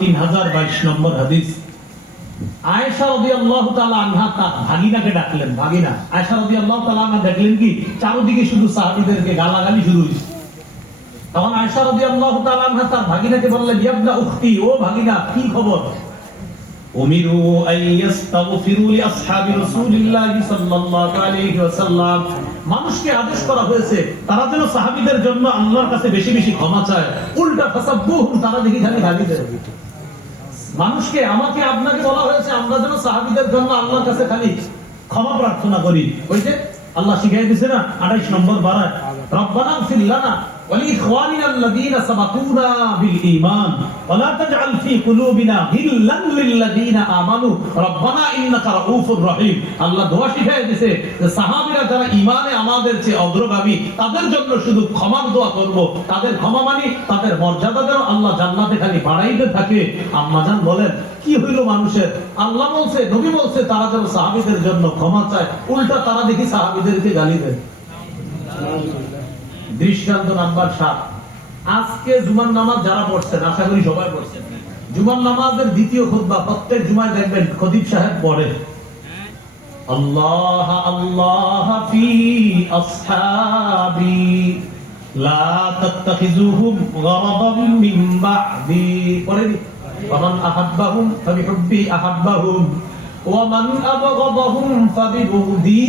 3022 নম্বর হাদিস। আয়েশা রাদিয়াল্লাহু তাআলা আনহা তার ভাগিনাকে ডাকলেন। ভাগিনা আয়েশা রাদিয়াল্লাহু তাআলা আনহা দেখলেন কি চারদিকে শুধু সাহাবীদেরকে গালাগালি শুরু হয়েছে। তখন আয়েশা রাদিয়াল্লাহু তাআলা আনহা তার ভাগিনাকে বললেন, ইবনা উখতি, ও ভাগিনা, কি খবর? উমিরু আইয়াস্তাগফিরু লিআসহাবি রাসূলিল্লাহি সাল্লাল্লাহু আলাইহি ওয়াসাল্লাম, মানুষকে আদেশ করা হয়েছে তারা যেন সাহাবীদের জন্য আল্লাহর কাছে বেশি বেশি ক্ষমা চায়। উল্টা ফাসাব্বুহুম, তারা দেখি খালি গালি দেয়। মানুষকে, আমাকে, আপনাকে বলা হয়েছে আমরা যেন সাহাবীদের জন্য আল্লাহর কাছে খালি ক্ষমা প্রার্থনা করি। ওই যে আল্লাহ শিখিয়ে দিয়েছে না 28 নম্বর পারায়, রব্বানা ইগফির লানা ওয়া লিইখওয়ানিনা আল্লাযীনা সাবাকুনা বিল ঈমান ওয়া লা তাজআল ফী কুলুবিনা গিল্লান লিল্লাযীনা আমানু রব্বানা ইন্নাকা রাউফুর রহিম। আল্লাহ দোয়া শিখিয়ে দিয়েছে যে সাহাবীরা যারা ঈমানে আমাদের চেয়ে অগ্রগামী তাদের জন্য শুধু ক্ষমার দোয়া করব। তাদের ক্ষমা মানে তাদের মর্যাদা যেন আল্লাহ জান্নাতে খালি বাড়াইতে থাকে। আম্মা জান বলেন, কি হইল মানুষের? আল্লাহ বলছে, নবী বলছে তারা যেন সাহাবীদের জন্য ক্ষমা চায়, উল্টা তারা দেখি সাহাবীদেরকে গালি দেয়। দৃষ্টান্ত নাম্বার 7। আজকে জুমার নামাজ যারা পড়ছেন, আশা করি সবাই পড়ছেন, জুমার নামাজের দ্বিতীয় খুতবা প্রত্যেক জুমায় দেখবেন খতিব সাহেব পড়ে, আল্লাহ আল্লাহ ফি আসহাবি লা তাত্তাখিযুহুম গরাদাম মিন বা'দি। পড়েনি? ওয়ামান আহাব্বাহুম ফাবিহুব্বি আহাব্বাহুম ওয়ামান আবগাদাহুম ফাবিবুগদি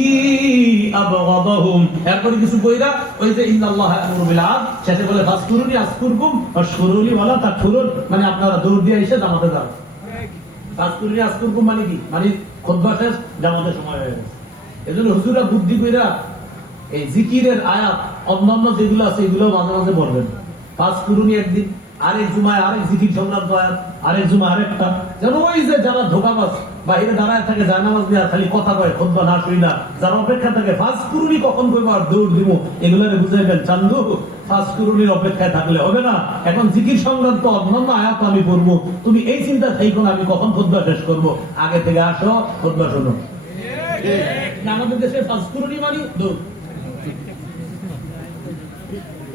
আবগাদাহুম। এরপরে কিছু কইরা ওই যে ইন্নাল্লাহা ইয়ামুরু বিল আদল, সেটা বলে ফাসকুরুনি আযকুরকুম ওয়াশকুরুনি ওয়ালা তাকফুরুন, মানে আপনারা দৌড় দিয়ে এসে জামাতে যান। ফাসকুরুনি আযকুরকুম মানে কি? মানে খুতবা শেষ, জামাতের সময় হয়ে গেছে। এজন্য হুজুররা বুদ্ধি কইরা এই জিকিরের আয়াত অন্যান্য যেগুলো আছে এগুলো মাঝে মাঝে পড়বেন। ফাসকুরুনি একদিন, আরেক জুমায় আরেক জিকির সংক্রান্ত আয়াত, আরেক জুমা আরেকটা, যেন ওই যে যারা ধোঁকাবাজ বাইরে দাঁড়ায় থাকে জায়নামাজ দিয়ে খালি কথা কয়, খুতবা না শুই না, যারা অপেক্ষা থাকে ফাসকুরুনি কখন কইব আর দৌড় দিব, এগুলোরে বুঝাইবেন চান্দু ফাসকুরুনির অপেক্ষায় থাকলে হবে না। এখন জিকির সংক্রান্ত অন্যান্য আয়াত আমি পড়বো, তুমি এই চিন্তা থাইকো না আমি কখন খুতবা শেষ করব, আগে থেকে আসো খুতবা শোনো। আমাদের দেশে ফাসকুরুনি মানে দৌড়।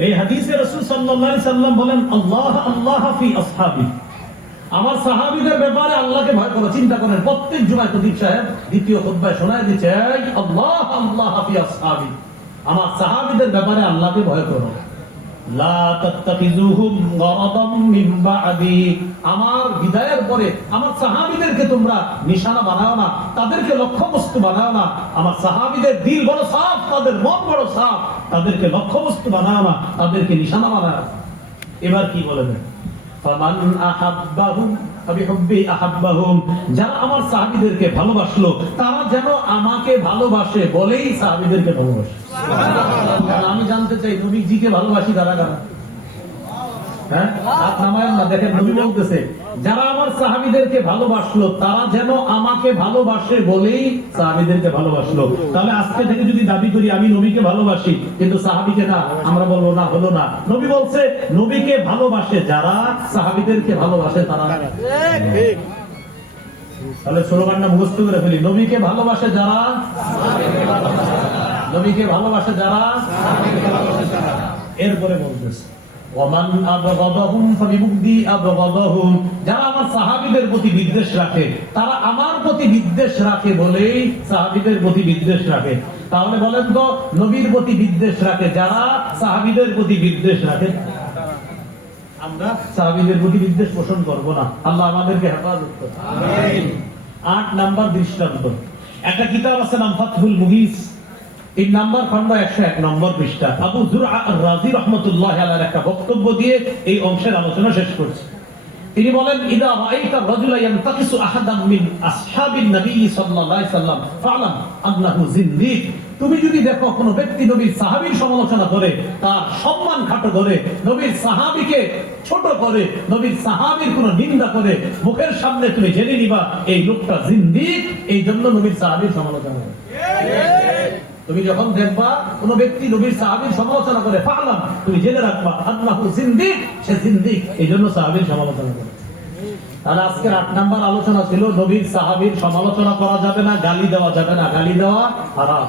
এই হাদিসে রাসূল সাল্লাল্লাহু আলাইহি সাল্লাম বলেন, আল্লাহ আল্লাহ ফি আসহাবি, আমার সাহাবীদের ব্যাপারে আল্লাহকে ভয় করো। চিন্তা করেন, প্রত্যেক জুমায় খতিব সাহেব দ্বিতীয় খুতবায় শোনায় দিচ্ছে, আল্লাহ আল্লাহ ফি আসহাবি, আমার সাহাবীদের ব্যাপারে আল্লাহকে ভয় করো। লা তাত্তাখিযুহুম গরাদাম মিন বা'দি, আমার বিদায়ের পরে আমার সাহাবীদেরকে তোমরা নিশানা বানাও না, তাদেরকে লক্ষ্যবস্তু বানাও না। আমার সাহাবীদের দিল বড় সাফ, তাদের মন বড় সাফ, তাদেরকে লক্ষ্যবস্তু বানাও না, তাদেরকে নিশানা বানাও না। এবার কি বলবেন? ফামান আহাব্বাহুম ফাবিহুব্বি আহাব্বাহুম, যারা আমার সাহাবীদেরকে ভালোবাসলো তারা যেন আমাকে ভালোবাসে বলেই সাহাবীদেরকে ভালোবাসে। সুবহানাল্লাহ। আমি জানতে চাই নবীজিকে ভালোবাসি তারা কারা? হ্যাঁ, হাত নামায়েন না। দেখেন নবী বলতেছে যারা আমার সাহাবীদেরকে ভালোবাসলো তারা যেন আমাকে ভালোবাসে বলেই সাহাবীদেরকে ভালোবাসলো। তাহলে আজকে থেকে যদি দাবি করি আমি নবীকে ভালোবাসি কিন্তু সাহাবীকে না, আমরা বলবো না, হলো না। নবী বলছে নবীকে ভালোবাসে যারা, সাহাবীদেরকে ভালোবাসে তারা। তাহলে স্লোগানটা মুখস্থ করে ফেলি, নবীকে ভালোবাসে যারা, নবীকে ভালোবাসে যারা। এরপরে বলতেছে ওয়ামান আবগাদাহুম ফাবিবুগদি আবগাদাহুম, যারা আমার সাহাবীদের প্রতি বিদ্বেষ রাখে তারা আমার প্রতি বিদ্বেষ রাখে বলেই সাহাবীদের প্রতি বিদ্বেষ রাখে। তাহলে বলেন তো, নবীর প্রতি বিদ্বেষ রাখে যারা, সাহাবীদের প্রতি বিদ্বেষ রাখে আমরা, সাহাবীদের প্রতি বিদ্বেষ পোষণ করব না। আল্লাহ আমাদেরকে হেফাজত করুন, আমিন। 8 নাম্বার দৃষ্টান্ত, একটা কিতাব আছে নাম ফাতহুল মুগীস, 3 নম্বর খণ্ড 101 নম্বর পৃষ্ঠা। আবু যুরআ আর-রাজি রাহমাতুল্লাহি আলাইহি একটা বক্তব্য দিয়ে এই অংশের আলোচনা শেষ করছে। তিনি বলেন, ইদা রাআইতা রাজুলা ইয়ানতাকিসু আহাদাম মিন আসহাবিন নবী সাল্লাল্লাহু আলাইহি সাল্লাম ফা'লাম আন্নাহু জিন্দিক, তুমি যদি দেখো কোন ব্যক্তি নবীর সাহাবীর সমালোচনা করে, তার সম্মান খাটো করে, নবীর সাহাবীকে ছোট করে, নবীর সাহাবীর কোন নিন্দা করে, মুখের সামনে তুমি জেনে নিবা এই লোকটা জিন্দিক, এই জন্য নবীর সাহাবীর সমালোচনা করে। তুমি যখন দেখবা কোন ব্যক্তি নবীর সাহাবীর সমালোচনা করে, ফা'লাম, তুমি জেনে রাখবা আন্নাহু জিন্দিক, সে জিন্দিক, এই জন্য সাহাবীর সমালোচনা করে। তাহলে আজকের 8 নাম্বার আলোচনা ছিল নবীর সাহাবীর সমালোচনা করা যাবে না, গালি দেওয়া যাবে না, গালি দেওয়া হারাম।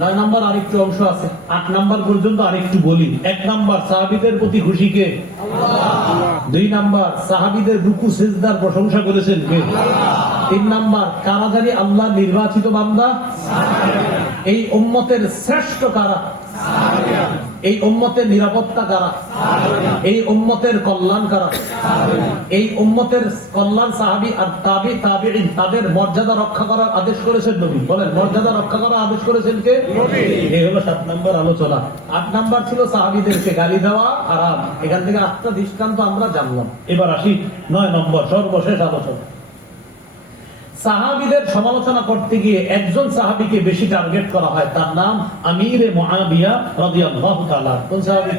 9 নাম্বার আরেকটু অংশ আছে। 8 নাম্বার পর্যন্ত আরেকটু বলি। 1 নাম্বার সাহাবীদের প্রতি খুশি কে? আল্লাহ। 2 নাম্বার সাহাবীদের রুকু সিজদার প্রশংসা করেছেন কে? আল্লাহ। 3 নাম্বার কারা জানি আল্লাহ নির্বাচিত বান্দা? সাহাবীরা। এই উম্মতের শ্রেষ্ঠ কারা? সাহাবীরা। এই উম্মতের নিরাপত্তা কারা? সাহাবীরা। এই উম্মতের কল্যাণ কারা? সাহাবীরা। এই উম্মতের কল্যাণ সাহাবী আর তাবিঈন, তাদের মর্যাদা রক্ষা করার আদেশ করেছেন নবী। বলেন মর্যাদা রক্ষা করার আদেশ করেছেন কে? নবী। এই হলো 7 নাম্বার আলোচনা। 8 নাম্বার ছিল সাহাবীদেরকে গালি দেওয়া হারাম। এখান থেকে 8টা দৃষ্টান্ত আমরা জানলাম। এবার আসি 9 নম্বর সর্বশেষ আলোচনা। সাহাবীদের সমালোচনা করতে গিয়ে একজন সাহাবীকে বেশি টার্গেট করা হয়, তার নাম আমিরে মুআবিয়া রাদিয়াল্লাহু তাআলা। কোন সাহাবী?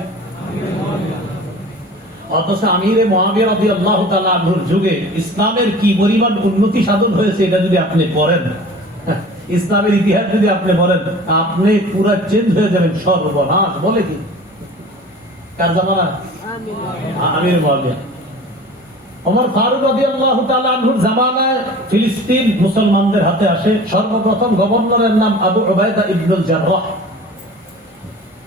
অথচ আমিরে মুআবিয়া রাদিয়াল্লাহু তাআলা আনহুর যুগে ইসলামের কি পরিমাণ উন্নতি সাধন হয়েছে এটা যদি আপনি পড়েন, ইসলামের ইতিহাস যদি আপনি পড়েন, আপনি পুরো চেঞ্জ হয়ে যাবেন। সর্বনাশ বলে কি? কার জামানা? আমিরে মুআবিয়া। ওমর ফারুক রাদিয়াল্লাহু তাআলা আনহুর জামানায় ফিলিস্তিন মুসলমানদের হাতে আসে। সর্বপ্রথম গভর্নরের নাম আবু উবাইদা ইবনুল জাররাহ।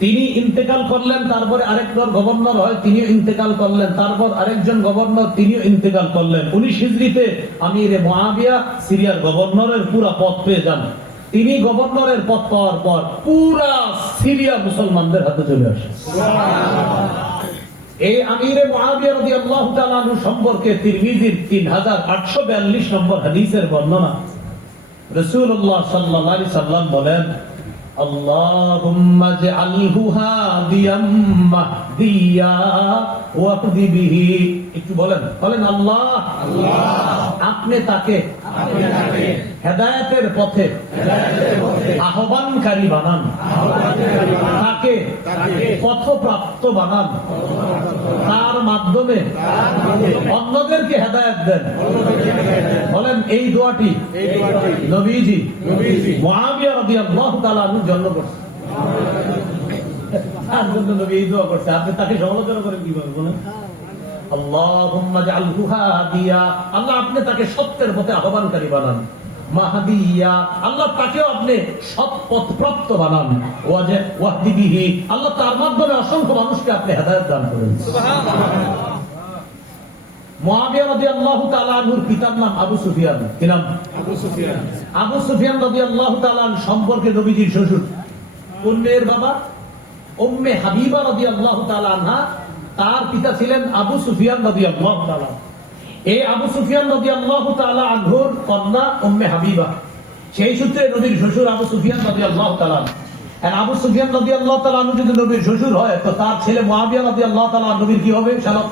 তিনি ইন্তেকাল করলেন, তারপরে আরেকজন গভর্নর হয়, তিনিও ইন্তেকাল করলেন, তারপর আরেকজন গভর্নর, তিনিও ইন্তেকাল করলেন। 19 হিজরিতে আমিরে মুআবিয়া সিরিয়ার গভর্নরের পুরো পদ পেয়ে যান। তিনি গভর্নরের পদ পাওয়ার পর পুরা সিরিয়া মুসলমানদের হাতে চলে আসে। এই আমিরে মুআবিয়া রাদিয়াল্লাহু তাআলা আনহু সম্পর্কে তিরমিজির 3842 নম্বর হাদিসের বর্ণনা। রাসূলুল্লাহ সাল্লাল্লাহু আলাইহি সাল্লাম বলেন, আল্লাহুম্মা জাআলহু হাদিয়াম মাহদিয়া ওয়াহদি বিহি। একটু বলেন আল্লাহ, আপনি তাকে হেদায়েতের পথে আহ্বানকারী বানান, তাকে পথপ্রাপ্ত বানান, তার মাধ্যমে অন্যদেরকে হেদায়েত দেন। বলেন এই দোয়াটি নবীজি মুআবিয়া রাদিয়াল্লাহু তাআলা আনহুর জন্য করছে। তার জন্য নবী এই দোয়া করছে। আপনি তাকে সমালোচনা করেন কিভাবে বলেন? আল্লাহুম্মা জাআলহু হাদিয়া, আল্লাহ আপনি তাকে সত্যের পথে আহ্বানকারী বানান। মাহদিয়া, আল্লাহ তাকেও আপনি সৎ পথপ্রাপ্ত বানান। ওয়াহদি বিহি, আল্লাহ তার মাধ্যমে অসংখ্য মানুষকে আপনি হেদায়েত দান করেন। সুবহানাল্লাহ। মুআবিয়া রাদিয়াল্লাহু তাআলা আনহুর পিতার নাম আবু সুফিয়ান। কি নাম? আবু সুফিয়ান। আবু সুফিয়ান রাদিয়াল্লাহু তাআলা সম্পর্কে নবীজির শ্বশুর। কোন মেয়ের বাবা? উম্মে হাবিবা রাদিয়াল্লাহু তাআলা আনহা। তার পিতা ছিলেন আবু সুফিয়ান রাদিয়াল্লাহু তাআলা। এই আবু সুফিয়ান রাদিয়াল্লাহু তাআলা আনহুর কন্যা উম্মে হাবিবা। সেই সূত্রে নবীর শ্বশুর আবু সুফিয়ান রাদিয়াল্লাহু তাআলা। আর আবু সুফিয়ান রাদিয়াল্লাহু তাআলা আনহু যদি নবীর শ্বশুর হয়, তো তার ছেলে মুআবিয়া রাদিয়াল্লাহু তাআলা নবীর কি হবে? শালক।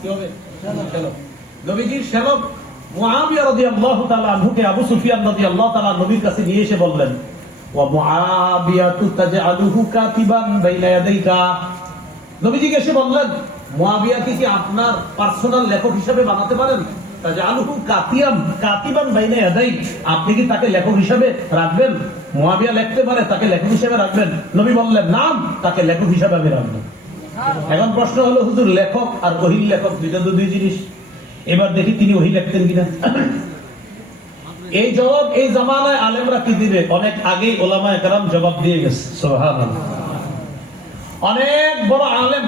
কি হবে? শালক। নবীজির শালক মুআবিয়া রাদিয়াল্লাহু তাআলা আনহুকে আবু সুফিয়ান রাদিয়াল্লাহু তাআলা নবীর কাছে নিয়ে এসে বললেন, ওয়া মুআবিয়াতু তাজআলুহু কাতিবান বাইনা ইয়াদাইকা। নবীজিকে এসে বললেন, মুআবিয়াকে কি আপনার পার্সোনাল লেখক হিসেবে বানাতে পারেন? তাজআলুহু কাতিবান বাইনা ইয়াদাইক, আপনি কি তাকে লেখক হিসেবে রাখবেন? মুআবিয়া লিখতে পারে, তাকে লেখক হিসেবে রাখবেন? নবী বললেন, নাম, তাকে লেখক হিসেবে আমি রাখব। এখন প্রশ্ন হলো, হুজুর লেখক আর ওহীর লেখক দুইটা তো দুই জিনিস। এবার দেখি তিনি ওহী লিখতেন কিনা। এই জবাব এই জামানায় আলেমরা কি দিবে? অনেক আগেই উলামায়ে কেরাম জবাব দিয়ে গেছে। সুবহানাল্লাহ। অনেক বড় আলেম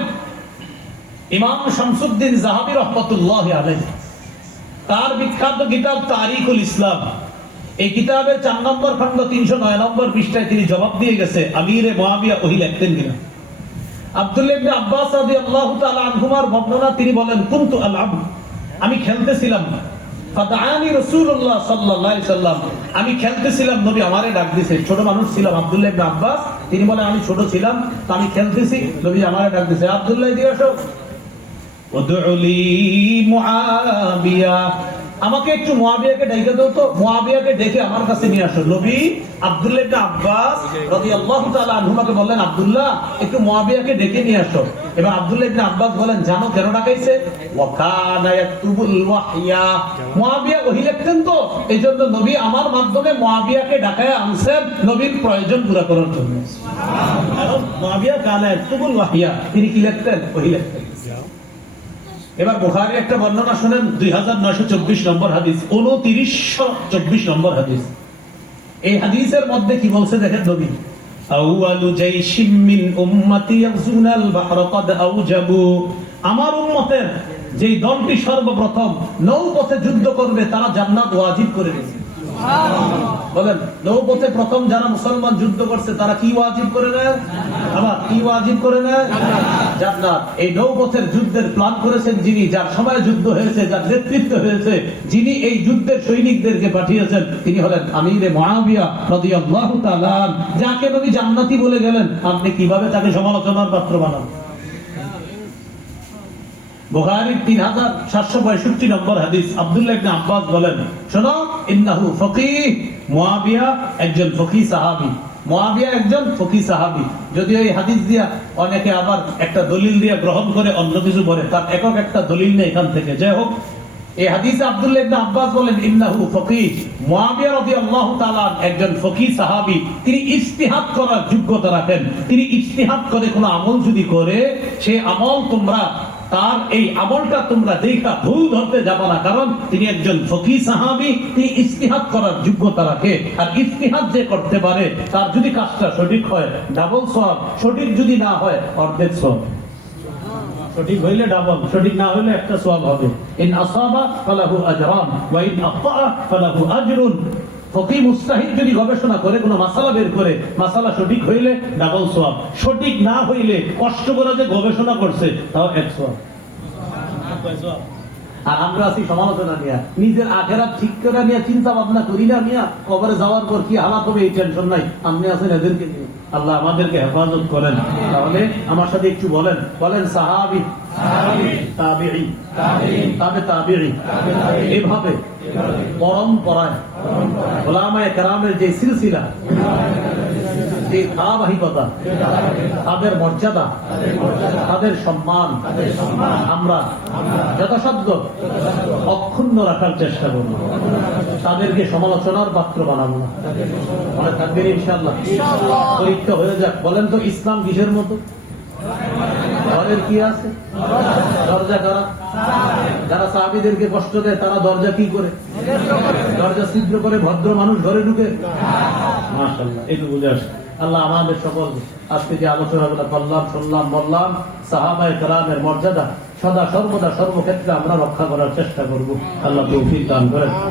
ইমাম শামসুদ্দিন যাহাবী রাহমাতুল্লাহি আলাইহি, তার বিখ্যাত কিতাব তারিখুল ইসলাম, এই কিতাবের 4 নম্বর খণ্ড 309 নম্বর পৃষ্ঠায় তিনি জবাব দিয়ে গেছে আমিরে মুআবিয়া ওহী লিখতেন কিনা। আব্দুল্লাহ ইবনে আব্বাস রাদিয়াল্লাহু তাআলা আনহুমার বর্ণনা, তিনি বলেন, কুনতু আলআবু, আমি খেলতেছিলাম। ফাদাআনি রাসূলুল্লাহ সাল্লাল্লাহু আলাইহি সাল্লাম, আমি খেলতেছিলাম, নবী আমারে ডাক দিয়েছে। ছোট মানুষ ছিলাম। আব্দুল্লাহ ইবনে আব্বাস তিনি বলেন, আমি ছোট ছিলাম, তো আমি খেলতেছি, নবী আমারে ডাক দিয়েছে, আব্দুল্লাহ দিয়ে আসো, উদউলি মুআবিয়া, আমাকে একটু মুআবিয়াকে ডেকে দাও তো, মুআবিয়াকে ডেকে আমার কাছে নিয়ে আসো। নবী আব্দুল্লাহ ইবনে আব্বাস রাদিয়াল্লাহু তাআলা আনহুমাকে বললেন, আব্দুল্লাহ একটু মুআবিয়াকে ডেকে নিয়ে আসো। এবার আব্দুল্লাহ ইবনে আব্বাস বলেন, জানো কেন ডাকাইছে? ওয়া কানা ইয়াকতুবুল ওয়াহইয়া, মুআবিয়া ওহী লিখতেন, তো এইজন্য নবী আমার মাধ্যমে মুআবিয়াকে ডাকায়া আনছেন নবীর প্রয়োজন পুরো করার জন্য। সুবহানাল্লাহ। কারণ মুআবিয়া কানা ইয়াকতুবুল ওয়াহইয়া, তিনি কি লিখতেন? ওহী লিখতেন। এবার বুখারীর একটা বর্ণনা শুনেন, 2924 নম্বর হাদিস, 2924 নম্বর হাদিস। এই হাদিসের মধ্যে কি বলছে দেখেন নবী, আউয়ালু জাইশিম মিন উম্মতি ইয়াযুনাল বাহরা ক্বাদ আওজাবু, আমার উম্মতের যেই দলটি সর্বপ্রথম নৌপথে যুদ্ধ করবে তারা জান্নাত ওয়াজিব করে দিয়েছে। বলেন, নৌপথে প্রথম যারা মুসলমান যুদ্ধ করছে তারা কি ওয়াজিব করে নেয়? আবার কি ওয়াজিব করে নেয়? জান্নাত। এই নৌপথের যুদ্ধের প্ল্যান করেছেন যিনি, যার সময় যুদ্ধ হয়েছে, যার নেতৃত্ব হয়েছে, যিনি এই যুদ্ধের সৈনিকদেরকে পাঠিয়েছেন, তিনি হলেন আমিরে মুআবিয়া রাদিয়াল্লাহু তাআলা, যাকে নবী জান্নাতি বলে গেলেন। আপনি কিভাবে তাকে সমালোচনার পাত্র বানান? বুখারীর 3762 নম্বর হাদিস, আব্দুল্লাহ ইবনে আব্বাস বলেন, শোনো, ইন্নাহু ফকিহ, মুআবিয়া একজন ফকিহ সাহাবী, মুআবিয়া একজন ফকিহ সাহাবী। যদিও এই হাদিস দিয়া অনেকে আবার একটা দলিল দিয়ে গ্রহণ করে অন্য কিছু বলে, তার একক একটা দলিল নেই এখান থেকে। যাই হোক, এই হাদিসে আব্দুল্লাহ ইবনে আব্বাস বলেন, ইন্নাহু ফকিহ, মুআবিয়া রাদিয়াল্লাহু তাআলা একজন ফকিহ সাহাবী, তিনি ইজতিহাদ করার যোগ্যতা রাখেন। তিনি ইজতিহাদ করে কোন আমল যদি করে, সেই আমল তোমরা, তার এই আমলটা তোমরা দেখা ভুল ধরতে যাবা না, কারণ তিনি একজন ফকিহ সাহাবী, তিনি ইজতিহাদ করার যোগ্যতা রাখে। আর ইজতিহাদ যে করতে পারে, তার যদি কাজটা সঠিক হয় ডাবল সওয়াব, সঠিক যদি না হয় অর্ধেক সওয়াব। সঠিক হইলে ডাবল, সঠিক না হইলে একটা সওয়াব হবে। ইন আসাবা ফালাহু আজরান ওয়া ইন আখতা ফালাহু আজরুন। ফকিহ মুজতাহিদ যদি গবেষণা করে, কোন মাসালা বের করে, মাসালা সঠিক হইলে ডাবল সওয়াব, সঠিক না হইলে কষ্ট করে যে গবেষণা করছে তাও এক সওয়াব। আর আমরা আছি সমালোচনা নিয়ে, নিজের আখেরাত ঠিক করে নিয়ে চিন্তা ভাবনা করি না, নিয়ে কবরে যাওয়ার পর কি হালাত হবে এই টেনশন নাই। আপনি আছেন এদেরকে নিয়ে, আল্লাহ আমাদেরকে হেফাজত করেন। তাহলে আমার সাথে একটু বলেন, সাহাবী, তাবিঈ, তাবে তাবিঈ, এভাবে পরম্পরায় উলামায়ে কেরামের যে সিলসিলা, যে ধারাবাহিকতা, তাদের মর্যাদা, তাদের সম্মান আমরা যথাসাধ্য অক্ষুণ্ণ রাখার চেষ্টা করব। তাদেরকে সমালোচনার পাত্র বানাবো না। মানে থাকবেন ইনশাআল্লাহ। পরীক্ষা হয়ে যাক। বলেন তো, ইসলাম কিসের মতো? ঘরের কি আছে? দরজা কারা? যারা সাহাবীদেরকে কষ্ট দেয় তারা দরজা কি করে? দরজা ছিদ্র করে ভদ্র মানুষ ঘরে ঢুকে? মাশাআল্লাহ, একটু বুঝে আসে। আল্লাহ আমাদের সকল আজকে যে আলোচনাগুলো করলাম, শুনলাম, বললাম, সাহাবায়ে কেরামের মর্যাদা সদা সর্বদা সর্বক্ষেত্রে আমরা রক্ষা করার চেষ্টা করব। আল্লাহ তৌফিক দান করেন।